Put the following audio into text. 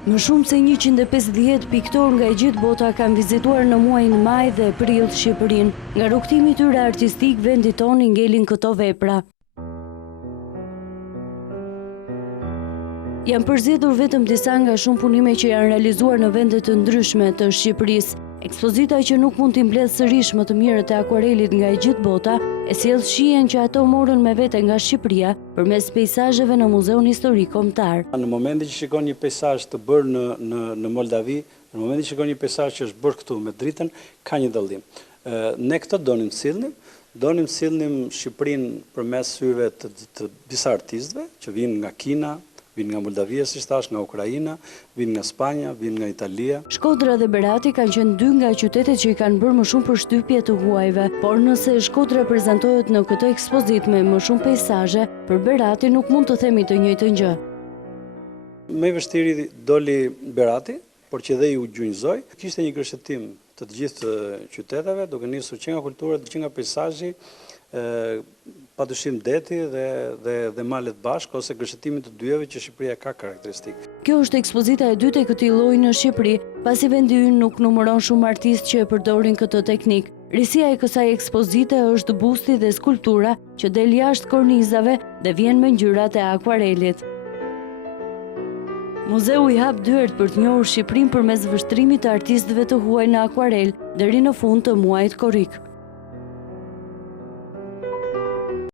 Më shumë se 150 piktor nga e gjithë bota kanë vizituar në muajin maj dhe prill Shqipërinë. Nga rrugtimi i tyre artistik, vendit tonë i ngelin këto vepra. Janë përzgjedhur vetëm disa nga shumë punime që janë realizuar në vende të ndryshme të Shqipërisë. Ekspozita që nuk mund t'i mbledh sërish më të mirët e akuarelit nga e gjithë bota, e sjell shihen që ato morën me vete nga Shqipëria përmes peizazheve në Muzeun Historik Kombëtar. Në momentin që shikon një peizazh të bërë në Moldavi, në momentin që shikon një peizazh që është bërë këtu me dritën, ka një dallim. Ne këtë donim sillnim Shqipërinë përmes syve të disa artistëve që vinë nga Kina, vinë nga Moldavia, si thash, nga Ukraina, vinë nga Spanja, vinë nga Italia. Shkodra dhe Berati kanë qenë dy nga qytetet që i kanë bërë më shumë përshtypje të huajve, por nëse Shkodra prezantohet në këtë ekspozitë me më shumë peizazhe, për Berati nuk mund të themi të njëjtën gjë. Më i vështiri doli Berati, por që dhe ju gjunjëzoi. Kishte një gërshetim të gjithë qyteteve, duke nisur që nga kultura, që nga peizazhi, padyshim deti dhe malet bashkë ose gërshetimi të dyjeve që Shqipëria ka karakteristikë. Kjo është ekspozita e dytë e këtij lloji në Shqipëri, pasi vendi ynë nuk numëron shumë artistë që e përdorin këtë teknikë. Risia e kësaj ekspozite është busti dhe skulptura që del jashtë kornizave dhe vjen me ngjyrat e akuarelit. Muzeu i hap dyert për të njohur Shqipërinë përmes vështrimit të artistëve të huaj në akuarel deri në fund të muajit korrik.